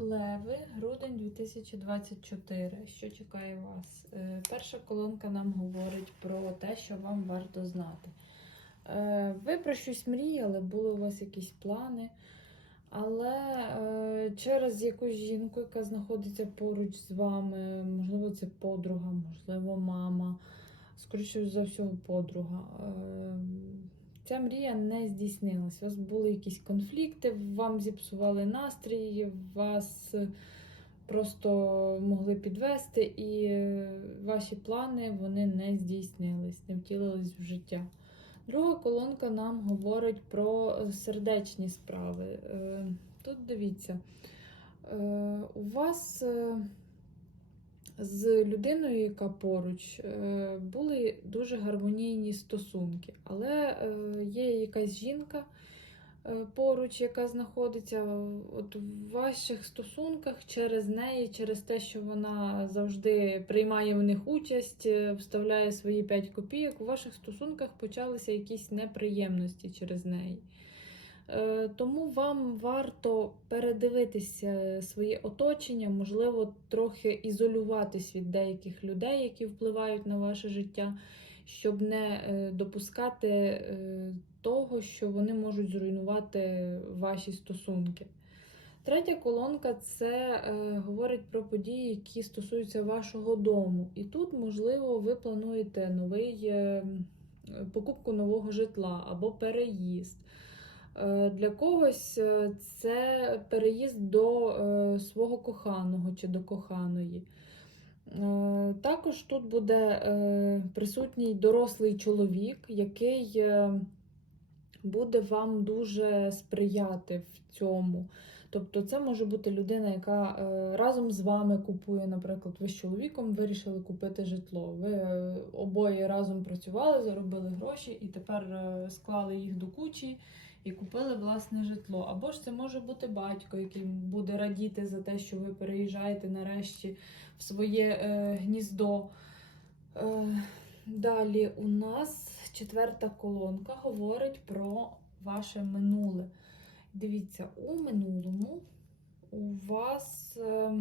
Леви, грудень 2024. Що чекає вас? Е, Перша колонка нам говорить про те, що вам варто знати. Е, Ви про щось мріяли, були у вас якісь плани, але е, через якусь жінку, яка знаходиться поруч з вами, можливо, це подруга, можливо, мама, скоріше за всього, подруга. Ця мрія не здійснилась. У вас були якісь конфлікти, вам зіпсували настрій, вас просто могли підвести, і ваші плани вони не здійснились, не втілились в життя. Друга колонка нам говорить про сердечні справи. Е, Тут дивіться, е, у вас е, з людиною, яка поруч, е, були дуже гармонійні стосунки, але е, є якась жінка е, поруч, яка знаходиться от в ваших стосунках через неї, через те, що вона завжди приймає в них участь, вставляє свої 5 копійок. У ваших стосунках почалися якісь неприємності через неї. Е, Тому вам варто передивитися своє оточення, можливо, трохи ізолюватись від деяких людей, які впливають на ваше життя, щоб не е, допускати е, того, що вони можуть зруйнувати ваші стосунки. Третя колонка це е, говорить про події, які стосуються вашого дому. І тут, можливо, ви плануєте новий, е, покупку нового житла або переїзд. Е, Для когось е, це переїзд до е, свого коханого чи до коханої. Також тут буде присутній дорослий чоловік, який буде вам дуже сприяти в цьому. Тобто, це може бути людина, яка разом з вами купує, наприклад, ви з чоловіком вирішили купити житло. Ви обоє разом працювали, заробили гроші і тепер склали їх до кучі і купили власне житло. Або ж це може бути батько, який буде радіти за те, що ви переїжджаєте нарешті в своє е, гніздо. Е, далі у нас четверта колонка говорить про ваше минуле. Дивіться, у минулому у вас е,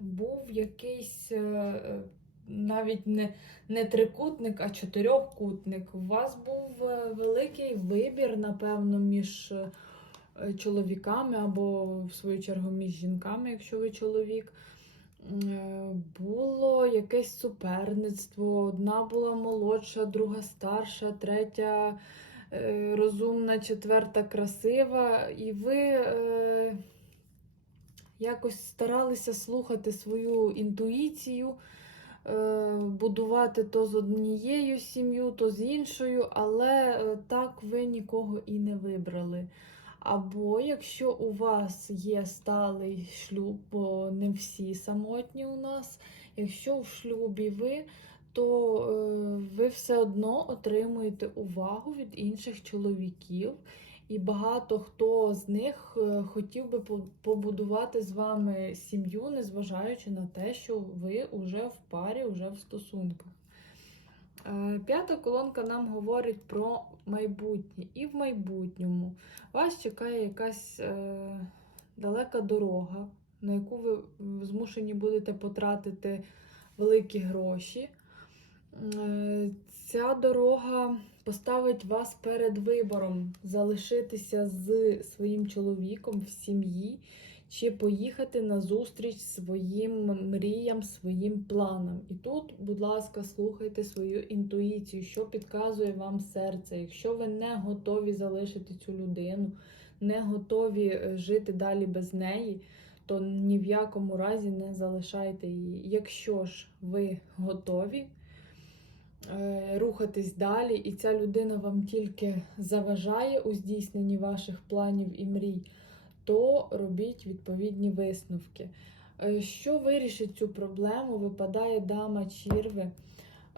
був якийсь е, е, навіть не, не трикутник, а чотирьохкутник. У вас був е, великий вибір, напевно, між е, чоловіками або, в свою чергу, між жінками, якщо ви чоловік. Е, Було якесь суперництво. Одна була молодша, друга старша, третя розумна, четверта красива. І ви якось старалися слухати свою інтуїцію, будувати то з однією сім'ю, то з іншою, але е, так ви нікого і не вибрали. Або якщо у вас є сталий шлюб, бо не всі самотні у нас, якщо в шлюбі ви, то е, ви все одно отримуєте увагу від інших чоловіків, і багато хто з них е, хотів би побудувати з вами сім'ю, незважаючи на те, що ви вже в парі, вже в стосунках. Е, П'ята колонка нам говорить про майбутнє. І в майбутньому вас чекає якась е, далека дорога, на яку ви змушені будете потратити великі гроші. Е, Ця дорога поставить вас перед вибором залишитися з своїм чоловіком в сім'ї чи поїхати на зустріч своїм мріям, своїм планам. І тут, будь ласка, слухайте свою інтуїцію, що підказує вам серце. Якщо ви не готові залишити цю людину, не готові е, жити далі без неї, то ні в якому разі не залишайте її. Якщо ж ви готові рухатись далі, і ця людина вам тільки заважає у здійсненні ваших планів і мрій, то робіть відповідні висновки. Е, Що вирішить цю проблему? Випадає дама Чірви.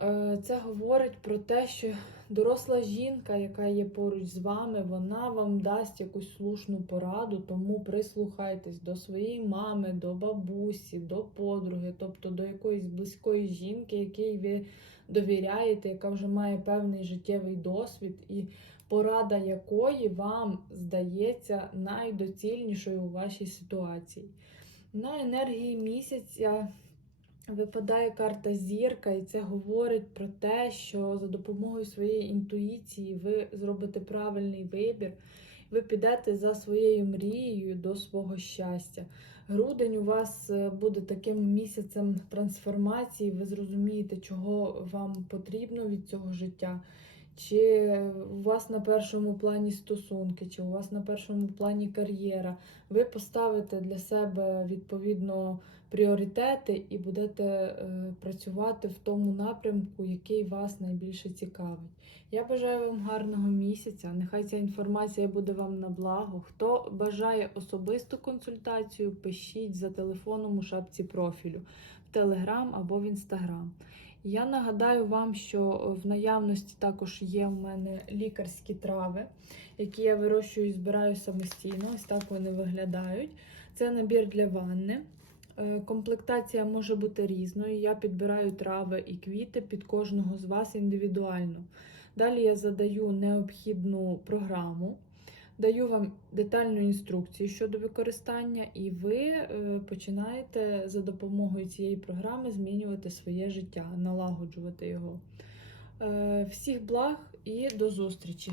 Е, Це говорить про те, що доросла жінка, яка є поруч з вами, вона вам дасть якусь слушну пораду, тому прислухайтесь до своєї мами, до бабусі, до подруги, тобто до якоїсь близької жінки, якій ви довіряєте, яка вже має певний життєвий досвід, і порада якої вам здається найдоцільнішою у вашій ситуації. На енергії місяця випадає карта зірка, і це говорить про те, що за допомогою своєї інтуїції ви зробите правильний вибір, ви підете за своєю мрією до свого щастя. Грудень у вас е, буде таким місяцем трансформації, ви зрозумієте, чого вам потрібно від цього життя. Чи у вас на першому плані стосунки, чи у вас на першому плані кар'єра. Ви поставите для себе відповідно пріоритети і будете е, працювати в тому напрямку, який вас найбільше цікавить. Я бажаю вам гарного місяця. Нехай ця інформація буде вам на благо. Хто бажає особисту консультацію, пишіть за телефоном у шапці профілю в Телеграм або в Інстаграм. Я нагадаю вам, що в наявності також є в мене лікарські трави, які я вирощую і збираю самостійно. Ось так вони виглядають. Це набір для ванни. Е, Комплектація може бути різною. Я підбираю трави і квіти під кожного з вас індивідуально. Далі я задаю необхідну програму, даю вам детальну інструкцію щодо використання, і ви е, починаєте за допомогою цієї програми змінювати своє життя, налагоджувати його. Е, Всіх благ і до зустрічі!